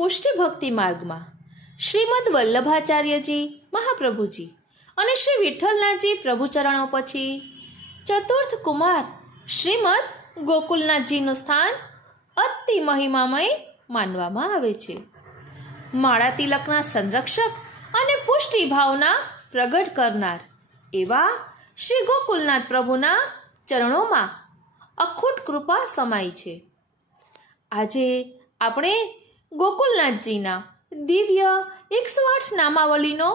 પુષ્ટિ ભક્તિ માર્ગમાં. શ્રીમદ વલ્લભાચાર્યજી, મહાપ્રભુજી અને શ્રી વિઠ્ઠલનાથજી પ્રભુચરણો પછી ચતુર્થ કુમાર શ્રીમદ ગોકુલનાથજીનું સ્થાન અતિ મહિમામય માનવામાં આવે છે. માળા તિલકના સંરક્ષક અને પુષ્ટિ ભાવના પ્રગટ કરનાર એવા શ્રી ગોકુલનાથ પ્રભુના ચરણોમાં અખૂટ કૃપા સમાઈ છે. આજે આપણે ગોકુલનાથજીના દિવ્ય એકસો આઠ નામાવલીનો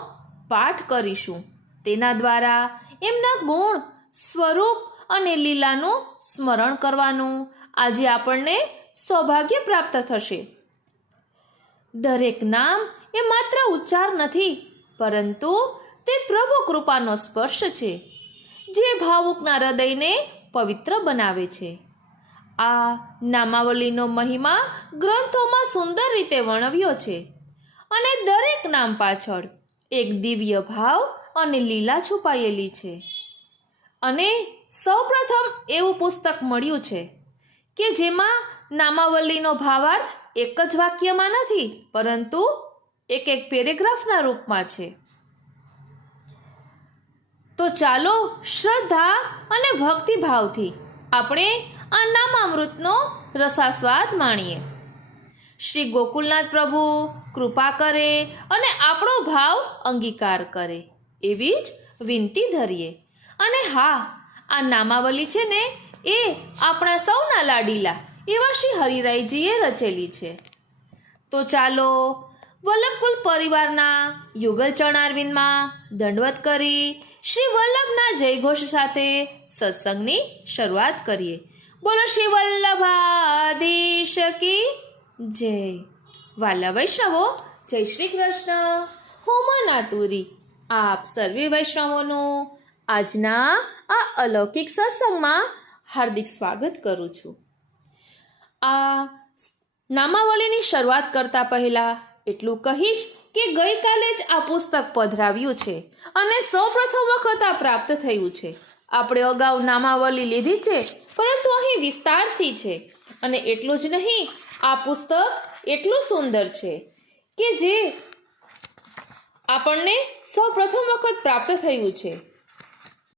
પાઠ કરીશું. તેના દ્વારા એમના ગુણ, સ્વરૂપ અને લીલાનું સ્મરણ કરવાનું આજે આપણને સૌભાગ્ય પ્રાપ્ત થશે. દરેક નામ એ માત્ર ઉચ્ચાર નથી, પરંતુ તે પ્રભુ કૃપાનો સ્પર્શ છે, જે ભાવુકના હૃદયને પવિત્ર બનાવે છે. આ નામાવલીનો મહિમા ગ્રંથોમાં સુંદર રીતે વર્ણવ્યો છે અને દરેક નામ પાછળ એક દિવ્ય ભાવ અને લીલા છુપાયેલી છે. અને સૌપ્રથમ એવું પુસ્તક મળ્યું છે કે જેમાં નામાવલીનો ભાવાર્થ એક જ વાક્યમાં નથી, પરંતુ એક એક પેરેગ્રાફના રૂપમાં છે. તો ચાલો શ્રદ્ધા અને ભક્તિભાવથી આપણે આ નામામૃતનો રસાસ્વાદ માણીએ. શ્રી ગોકુલનાથ પ્રભુ કૃપા કરે અને આપણો ભાવ અંગીકાર કરે. એવી જ વિનંતી ધરીએ. અને હા, આ નામાવલી છે ને, એ આપણા સૌના લાડીલા એવા શ્રી હરિરાયજીએ રચેલી છે. તો ચાલો, વલ્લભકુલ પરિવારના યુગલ ચણારવિંદમાં દંડવત કરી શ્રી વલ્લભના જયઘોષ સાથે સત્સંગની શરૂઆત કરીએ. બોલો શ્રી વલ્લભાધીશ કી જય. વાલા વૈષ્ણવો, જય શ્રી કૃષ્ણ. હું નાતુરી આપ સર્વે વૈષ્ણવોનું આજના આ અલૌકિક સત્સંગમાં હાર્દિક સ્વાગત કરું છું. આ નામાવલીની શરૂઆત કરતા પહેલાં એટલું કહીશ કે ગઈકાલે જ આ પુસ્તક પધરાવ્યું છે અને સૌપ્રથમ વખત આ પ્રાપ્ત થયું છે. આપણે અગાઉ નામાવલી લીધી છે, પરંતુ અહીં વિસ્તારથી છે. અને એટલું જ નહીં, આ પુસ્તક એટલું સુંદર છે કે જે આપણને સૌપ્રથમ વખત પ્રાપ્ત થયું છે.